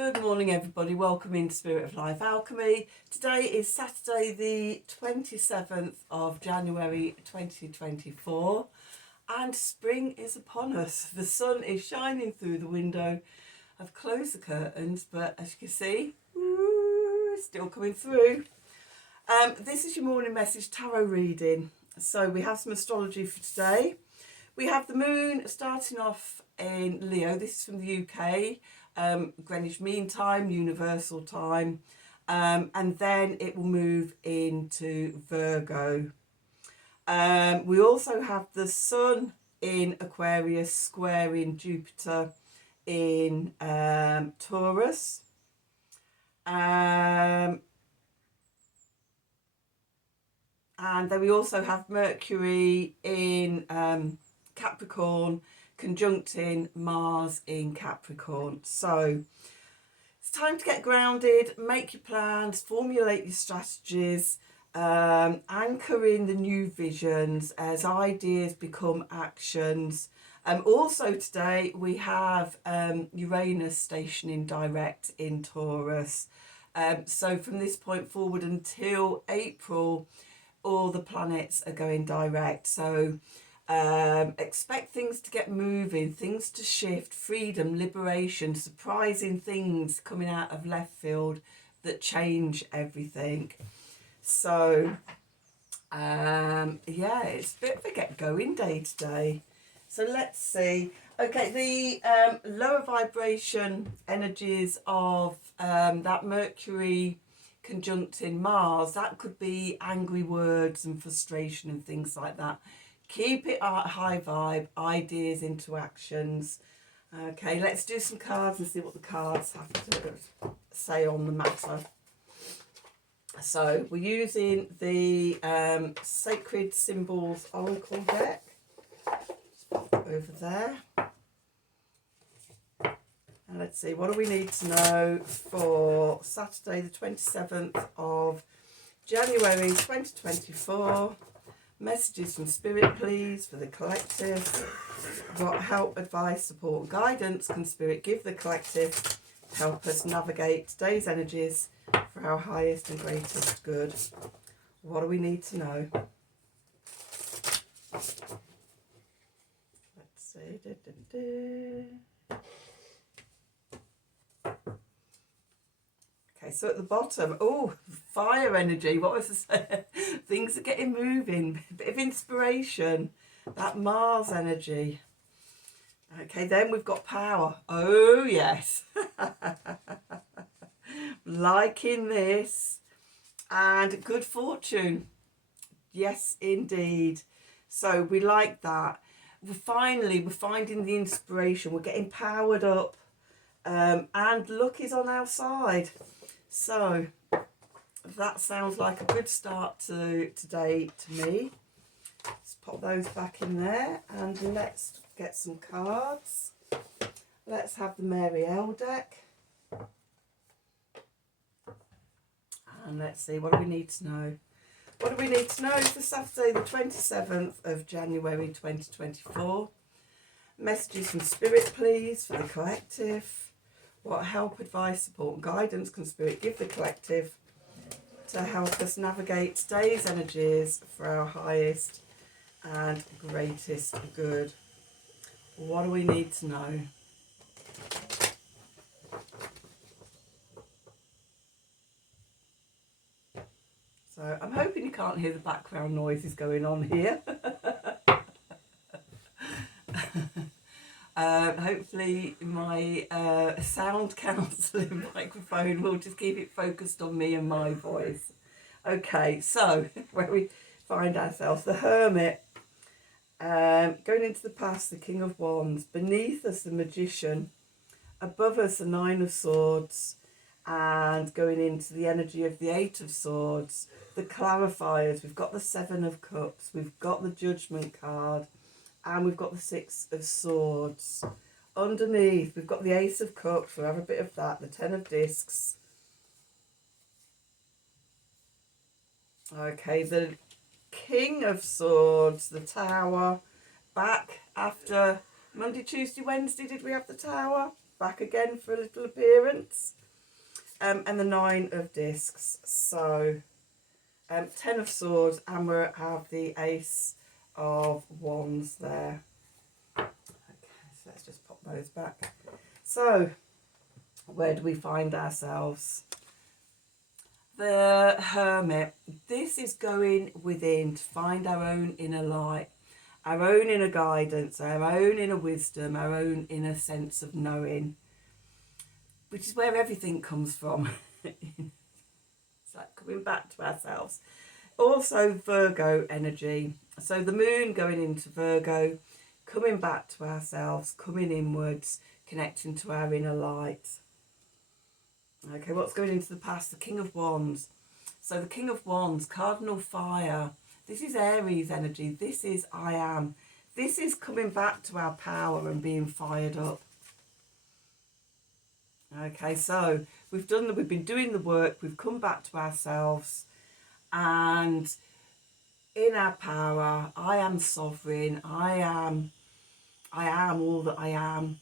Good morning everybody, welcome into Spirit of Life Alchemy. Today is Saturday the 27th of January 2024 and spring is upon us. The sun is shining through the window. I've closed the curtains but as you can see, it's still coming through. This is your morning message tarot reading. So we have some astrology for today. We have the moon starting off in Leo. This is from the UK. Greenwich Mean Time, Universal Time, and then it will move into Virgo. We also have the Sun in Aquarius squaring Jupiter in Taurus. And then we also have Mercury in Capricorn conjuncting Mars in Capricorn. So it's time to get grounded, make your plans, formulate your strategies, anchor in the new visions as ideas become actions. Also today we have Uranus stationing direct in Taurus. So from this point forward until April, all the planets are going direct. So expect things to get moving, things to shift, freedom, liberation, surprising things coming out of left field that change everything. So yeah, it's a bit of a get going day today. So let's see. Okay, the lower vibration energies of that Mercury conjuncting Mars, that could be angry words and frustration and things like that. Keep it at high vibe, ideas into actions. Okay, let's do some cards and see what the cards have to say on the matter. So we're using the Sacred Symbols Oracle deck. Just pop it over there. And let's see, what do we need to know for Saturday the 27th of January 2024? Messages from Spirit, please, for the collective. What help, advice, support, guidance can Spirit give the collective to help us navigate today's energies for our highest and greatest good? What do we need to know? Let's see. Okay, so at the bottom, oh, fire energy. What was I saying? Things are getting moving. A bit of inspiration. That Mars energy. Okay, then we've got power. Oh, yes. Liking this. And good fortune. Yes, indeed. So we like that. We're finding the inspiration. We're getting powered up. And luck is on our side. So that sounds like a good start to today to me. Let's pop those back in there and let's get some cards. Let's have the Mary L deck. And let's see, what do we need to know? What do we need to know for Saturday the 27th of January 2024? Messages from Spirit, please, for the collective. What help, advice, support and guidance can Spirit give the collective to help us navigate today's energies for our highest and greatest good? What do we need to know? So I'm hoping you can't hear the background noises going on here. Hopefully my sound cancelling microphone will just keep it focused on me and my voice. Okay, so where we find ourselves, the Hermit, going into the past, the King of Wands, beneath us the Magician, above us the Nine of Swords, and going into the energy of the Eight of Swords, the Clarifiers, we've got the Seven of Cups, we've got the Judgment card, and we've got the Six of Swords. Underneath, we've got the Ace of Cups, we'll have a bit of that, the Ten of Discs. Okay, the King of Swords, the Tower, back after Monday, Tuesday, Wednesday, did we have the Tower? back again for a little appearance. And the 9 of discs. So 10 of swords, and we have the Ace of Wands there. Okay, so let's just pop those back. So where do we find ourselves? The Hermit. This is going within to find our own inner light, our own inner guidance, our own inner wisdom, our own inner sense of knowing, which is where everything comes from. It's like coming back to ourselves. Also Virgo energy. So the moon going into Virgo, coming back to ourselves, coming inwards, connecting to our inner light. Okay, what's going into the past? The King of Wands. So the King of Wands, cardinal fire. This is Aries energy. This is I am. This is coming back to our power and being fired up. Okay, so we've been doing the work. We've come back to ourselves, and in our power, I am sovereign. I am all that I am,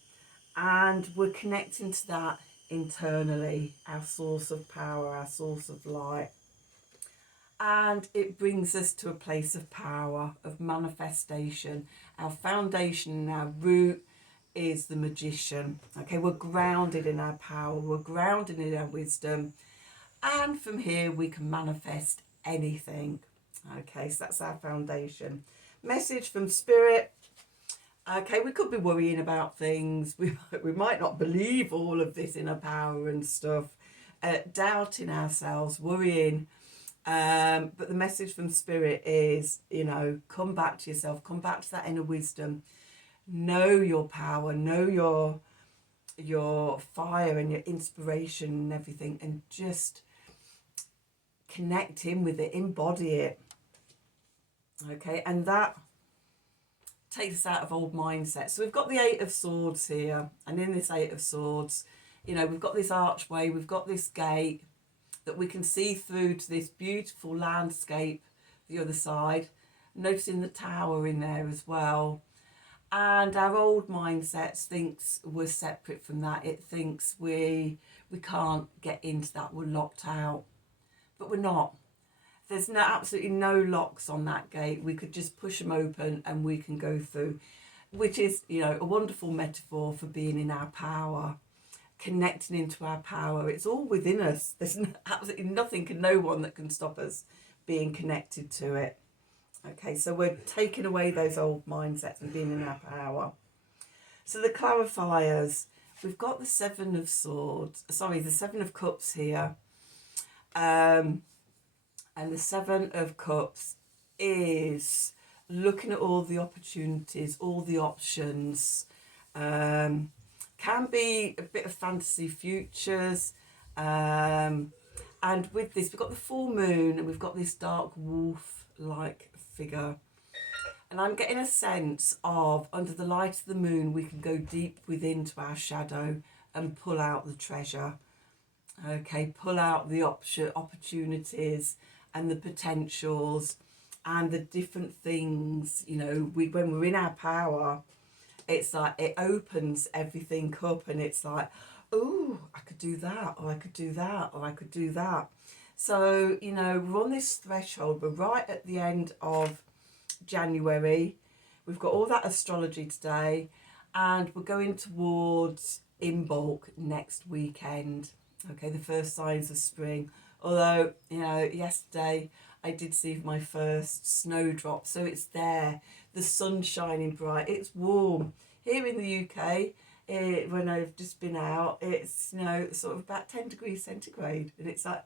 and we're connecting to that internally, our source of power, our source of light. And it brings us to a place of power, of manifestation. Our foundation and our root is the Magician. Okay, we're grounded in our power, we're grounded in our wisdom, and from here we can manifest anything. Okay, so that's our foundation. Message from Spirit. Okay, we could be worrying about things. We might not believe all of this inner power and stuff, doubting ourselves, worrying. But the message from Spirit is, come back to yourself, come back to that inner wisdom, know your power, know your fire and your inspiration and everything, and just connect in with it, embody it. Okay, and that takes us out of old mindsets. So we've got the 8 of Swords here, and in this 8 of Swords, we've got this archway, we've got this gate that we can see through to this beautiful landscape the other side, noticing the tower in there as well. And our old mindsets thinks we're separate from that. It thinks we can't get into that, we're locked out, but we're not. There's absolutely no locks on that gate. We could just push them open and we can go through, which is, a wonderful metaphor for being in our power, connecting into our power. It's all within us. There's absolutely nothing and no one that can stop us being connected to it. Okay, so we're taking away those old mindsets and being in our power. So the clarifiers, we've got the 7 of Swords, the 7 of Cups here. And the 7 of Cups is looking at all the opportunities, all the options. Can be a bit of fantasy futures. And with this, we've got the full moon and we've got this dark wolf-like figure. And I'm getting a sense of, under the light of the moon, we can go deep within to our shadow and pull out the treasure. Okay, pull out the opportunities and the potentials and the different things. When we're in our power, it's like it opens everything up, and it's like, oh, I could do that, or I could do that, or I could do that. So, we're on this threshold. We're right at the end of January. We've got all that astrology today, and we're going towards in bulk next weekend. Okay, the first signs of spring. Although, yesterday I did see my first snowdrop, so it's there. The sun's shining bright. It's warm. Here in the UK, when I've just been out, it's, sort of about 10 degrees centigrade. And it's like,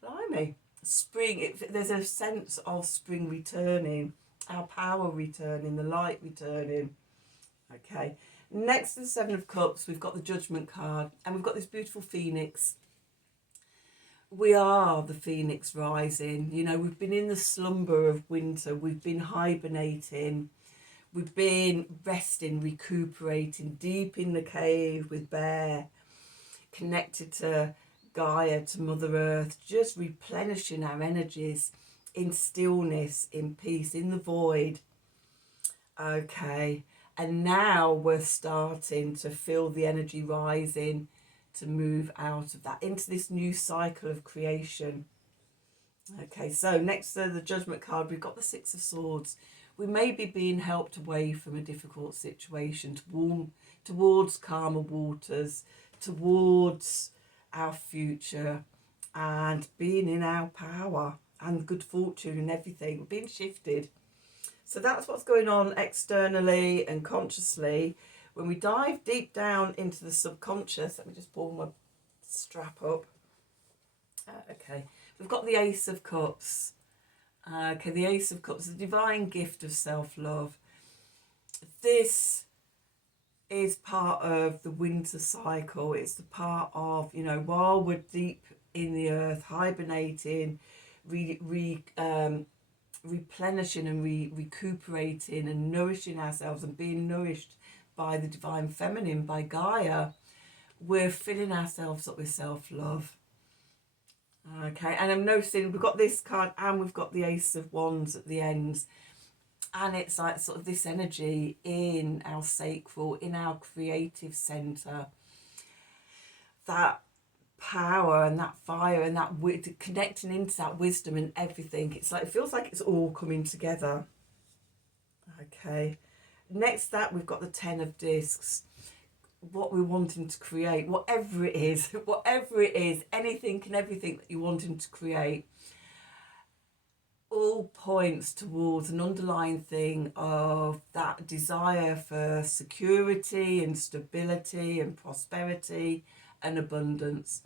blimey, spring. There's a sense of spring returning, our power returning, the light returning. Okay. Next to the 7 of Cups, we've got the Judgment card, and we've got this beautiful phoenix. We are the phoenix rising. We've been in the slumber of winter. We've been hibernating. We've been resting, recuperating, deep in the cave with Bear, connected to Gaia, to Mother Earth, just replenishing our energies in stillness, in peace, in the void. Okay. And now we're starting to feel the energy rising to move out of that into this new cycle of creation. Okay, so next to the Judgment card, we've got the Six of Swords. We may be being helped away from a difficult situation towards calmer waters, towards our future, and being in our power and good fortune and everything. We're being shifted. So that's what's going on externally and consciously. When we dive deep down into the subconscious, let me just pull my strap up. Okay, we've got the Ace of Cups. Okay, the Ace of Cups, the divine gift of self-love. This is part of the winter cycle. It's the part of, you know, while we're deep in the earth, hibernating, replenishing and recuperating and nourishing ourselves and being nourished by the divine feminine, by Gaia, we're filling ourselves up with self-love. Okay, and I'm noticing we've got this card and we've got the Ace of Wands at the end, and it's like sort of this energy in our sacral, in our creative center, that power and that fire and that connecting into that wisdom and everything. It's like, it feels like it's all coming together. Okay, next that we've got the Ten of Discs. What we're wanting to create, whatever it is, anything and everything that you're wanting to create, all points towards an underlying thing of that desire for security and stability and prosperity and abundance.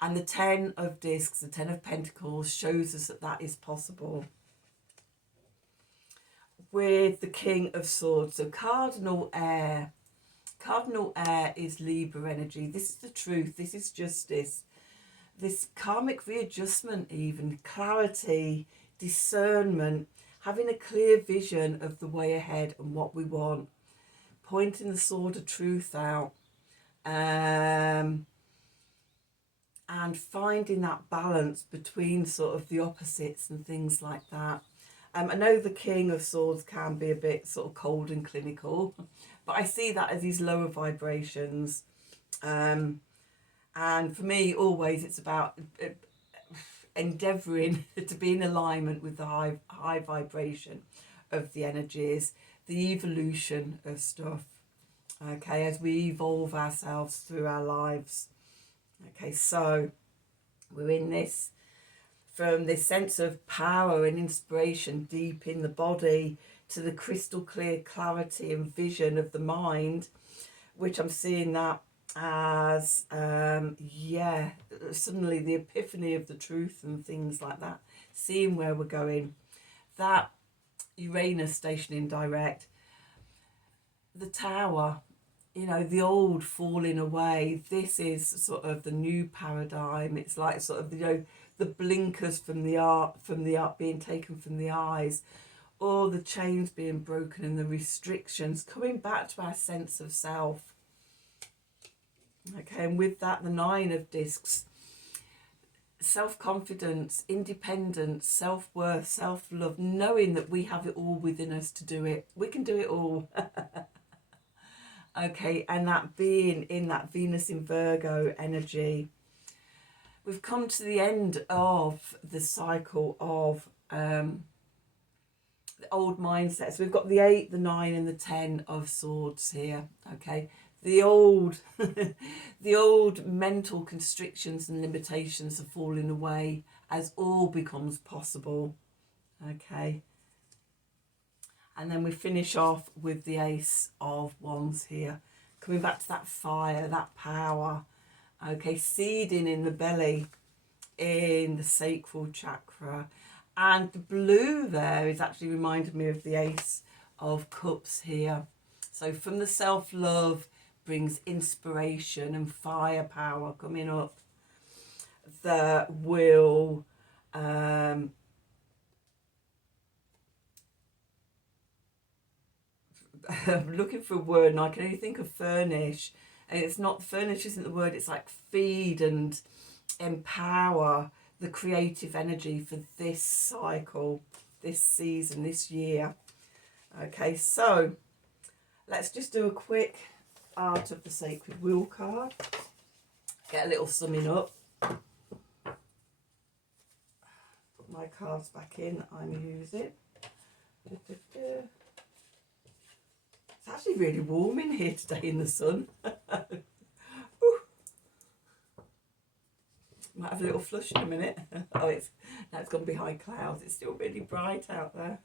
And the Ten of Discs, the Ten of Pentacles, shows us that that is possible. With the King of Swords, so cardinal air. Cardinal air is Libra energy. This is the truth. This is justice. This karmic readjustment, even clarity, discernment, having a clear vision of the way ahead and what we want, pointing the sword of truth out, and finding that balance between sort of the opposites and things like that. I know the King of Swords can be a bit sort of cold and clinical, but I see that as these lower vibrations. And for me, always, it's about endeavouring to be in alignment with the high vibration of the energies, the evolution of stuff, okay, as we evolve ourselves through our lives. Okay, so we're in this, from this sense of power and inspiration deep in the body to the crystal clear clarity and vision of the mind, which I'm seeing that as, suddenly the epiphany of the truth and things like that, seeing where we're going. That Uranus stationing direct, the Tower, you know, the old falling away. This is sort of the new paradigm. It's like sort of, you know, the blinkers from the art being taken from the eyes, or the chains being broken and the restrictions, coming back to our sense of self. Okay, and with that, the Nine of Discs, self-confidence, independence, self-worth, self-love, knowing that we have it all within us to do it. We can do it all. Okay, and that being in that Venus in Virgo energy. We've come to the end of the cycle of the old mindsets. We've got the 8, the 9 and the 10 of Swords here. Okay, the old the old mental constrictions and limitations are falling away as all becomes possible. Okay, and then we finish off with the Ace of Wands here, coming back to that fire, that power. Okay, seeding in the belly, in the sacral chakra. And the blue there is actually reminded me of the Ace of Cups here. So from the self-love brings inspiration and firepower coming up that will I'm looking for a word and I can only think of furnish. And it's not, furnish isn't the word, it's like feed and empower the creative energy for this cycle, this season, this year. Okay, so Let's just do a quick Art of the Sacred Wheel card. Get a little summing up. Put my cards back in I'm using. It's actually really warm in here today in the sun. Might have a little flush in a minute. Oh, now it's gone behind clouds. It's still really bright out there.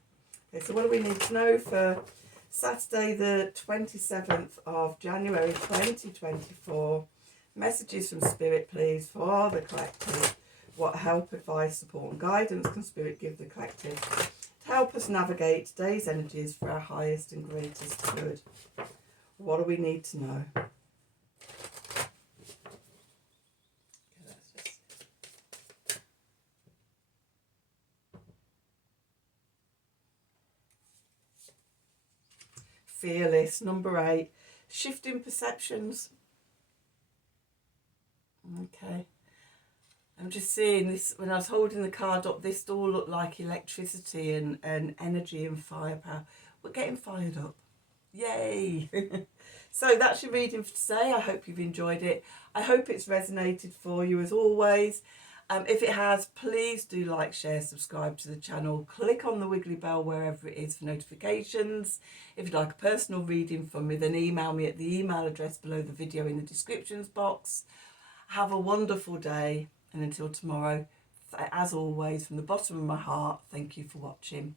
Okay, so what do we need to know for Saturday the 27th of January 2024? Messages from Spirit, please, for the collective. What help, advice, support and guidance can Spirit give the collective to help us navigate today's energies for our highest and greatest good? What do we need to know? Fearless, number 8, shifting perceptions. Okay, I'm just seeing this, when I was holding the card up, this all looked like electricity and energy and firepower. We're getting fired up. Yay! So that's your reading for today. I hope you've enjoyed it. I hope it's resonated for you as always. If it has, please do like, share, subscribe to the channel. Click on the wiggly bell wherever it is for notifications. If you'd like a personal reading from me, then email me at the email address below the video in the descriptions box. Have a wonderful day, and until tomorrow, as always, from the bottom of my heart, thank you for watching.